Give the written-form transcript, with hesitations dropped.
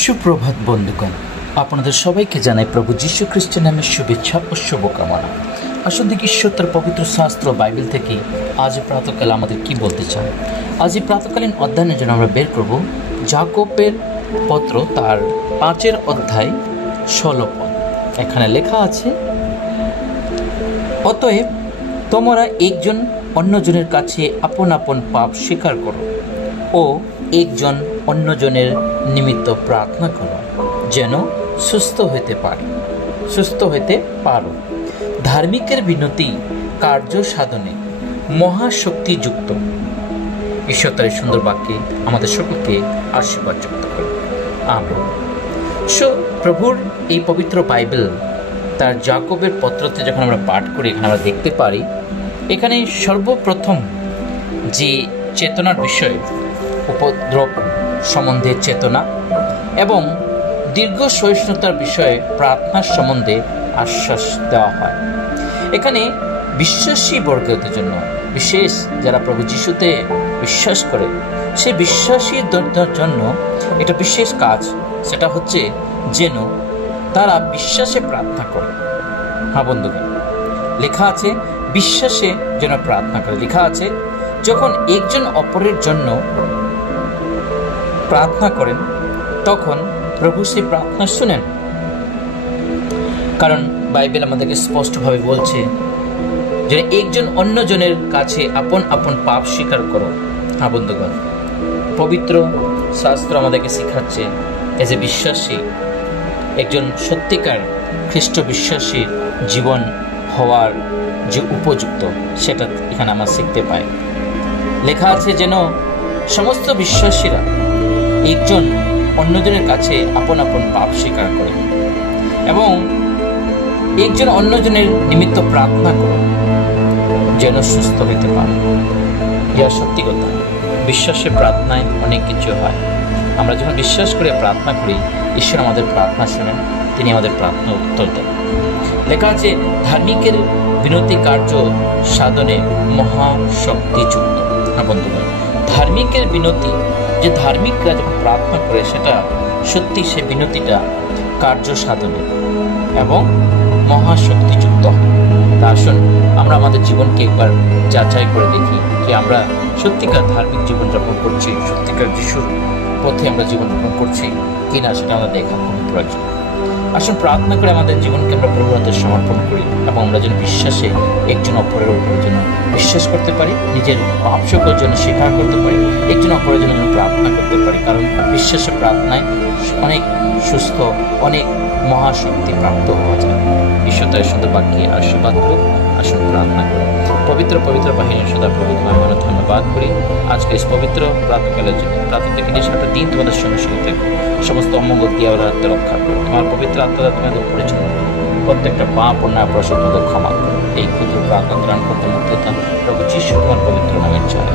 সুপ্রভাত বন্ধুগণ, আপনাদের সবাইকে জানাই প্রভু যীশু খ্রিস্টের নামে শুভেচ্ছা ও শুভকামনা। আসুন দেখি ঈশ্বর তার পবিত্র শাস্ত্র বাইবেল থেকে আজ প্রাতকাল আমাদের কি বলতে চান। আজ এই প্রাতকালীন অধ্যয়নের জন্য আমরা বের করব যাকোবের পত্র তার 5 অধ্যায় 16 পদ। এখানে লেখা আছে, অতএব তোমরা একজন অন্যজনের কাছে আপন আপন পাপ স্বীকার করো ও একজন অন্যজনের নিমিত্ত প্রার্থনা করো, যেন সুস্থ হইতে পারো। ধার্মিকের বিনতি কার্য সাধনে মহাশক্তিযুক্ত। ঈশ্বর তার সুন্দর বাক্যে আমাদের সকলকে আশীর্বাদ যুক্ত করে। আমেন। প্রভুর এই পবিত্র বাইবেল তার যাকোবের পত্রতে যখন আমরা পাঠ করি, এখানে আমরা দেখতে পারি এখানে সর্বপ্রথম যে চেতনার বিষয়, উপদ্রব সম্বন্ধে চেতনা এবং দীর্ঘ সহিষ্ণুতার বিষয়ে প্রার্থনার সম্বন্ধে আশ্বাস দেওয়া হয়। এখানে বিশ্বাসী বর্গের জন্য, বিশেষ যারা প্রভু যিশুতে বিশ্বাস করে, সেই বিশ্বাসীদের জন্য এটা বিশেষ কাজ, সেটা হচ্ছে যেন তারা বিশ্বাসে প্রার্থনা করে। হ্যাঁ বন্ধুগণ, লেখা আছে বিশ্বাসে যেন প্রার্থনা করে। লেখা আছে যখন একজন অপরের জন্য প্রার্থনা করেন তখন প্রভু সেই প্রার্থনা শুনেন। কারণ বাইবেল আমাদেরকে স্পষ্টভাবে বলছে যে একজন অন্যজনের কাছে আপন আপন পাপ স্বীকার করো। হ্যাঁ বন্ধুগণ, পবিত্র শাস্ত্র আমাদেরকে শেখাচ্ছে এজ এ বিশ্বাসী, একজন সত্যিকার খ্রিস্ট বিশ্বাসী জীবন হওয়ার যে উপযুক্ত, সেটা এখানে আমরা শিখতে পাই। লেখা আছে যেন সমস্ত বিশ্বাসীরা একজন অন্যজনের কাছে আপন আপন পাপ স্বীকার করে এবং একজন অন্যজনের নিমিত্ত প্রার্থনা করে, যেন সুস্থ হইতে পারে। যা সত্যি কথা, বিশ্বাসের প্রার্থনায় অনেক কিছু হয়। আমরা যখন বিশ্বাস করে প্রার্থনা করি, ঈশ্বর আমাদের প্রার্থনা শোনেন, তিনি আমাদের প্রার্থনা উত্তর দেন। লেখা আছে ধার্মিকের বিনতি কার্য সাধনে মহাশক্তিযুক্ত। হ্যাঁ বন্ধুগণ, ধার্মিকের বিনতি, যে ধার্মিকরা যখন প্রার্থনা করে, সেটা সত্যি সে বিনতিটা কার্য সাধনে এবং মহাশক্তিযুক্ত। তা আসুন আমরা আমাদের জীবনকে একবার যাচাই করে দেখি যে আমরা সত্যিকার ধার্মিক জীবনযাপন করছি, সত্যিকার যিশুর পথে আমরা জীবনযাপন করছি কিনা, সেটা আমরা দেখা খুবই প্রয়োজন। আসুন প্রার্থনা করে আমাদের জীবনকে আমরা প্রভুর হাতে সমর্পণ করি এবং আমরা যেন বিশ্বাসে একজন অপরের উপর যেন বিশ্বাস করতে পারি, নিজের পাপ সকলের জন্য স্বীকার করতে পারি, একজন অপরের জন্য যেন প্রার্থনা করতে পারি। কারণ বিশ্বাসে প্রার্থনায় অনেক সুস্থ, অনেক মহাশক্তি প্রাপ্ত হওয়া যায়। ঈশ্বর তার সুন্দর বাক্যে আশীর্বাদ করুক। আসুন প্রার্থনা করি। পবিত্র বাহিনীর সদা প্রভু তোমায় আমরা ধন্যবাদ করি আজকে এই পবিত্র প্রাতকালের জন্য। প্রাত থেকে নিয়ে সারাটা দিন তোমাদের সঙ্গে সঙ্গে সমস্ত অমঙ্গল দিয়ে ওরা রক্ষা করো। তোমার পবিত্র আত্মা তোমাদের পরিচালনা, প্রত্যেকটা পাপ অন্যায় অপরাধ তোমাদের ক্ষমা করো। এই ক্ষুদ্র প্রার্থনা করতে মুক্ততা প্রভু যিশু তোমার পবিত্র নামের চায়।